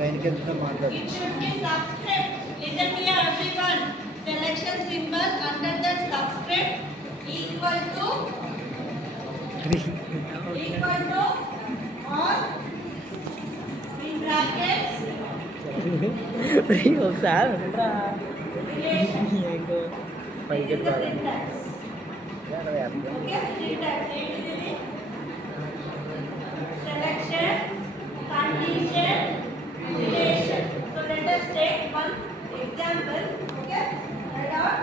It should be subscript. Listen here everyone. Selection symbol under that subscript equal to or in brackets relation. This is the syntax. Okay, syntax. Selection, condition, relation. So let us take one example. Okay, write out.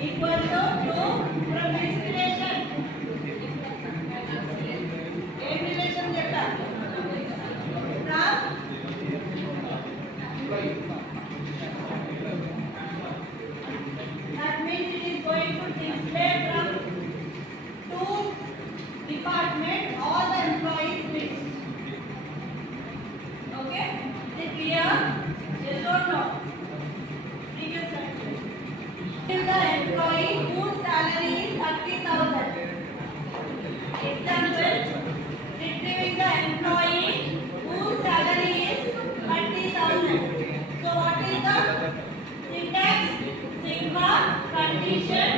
Equal to from which relation? A relation data. From that means it is going to display from two department all the employees list. Okay? Is it clear? Yes or no? Previous slide. Is the employee whose salary is 30,000. Example, retrieving the employee whose salary is 30,000. So what is the syntax? Sigma, condition,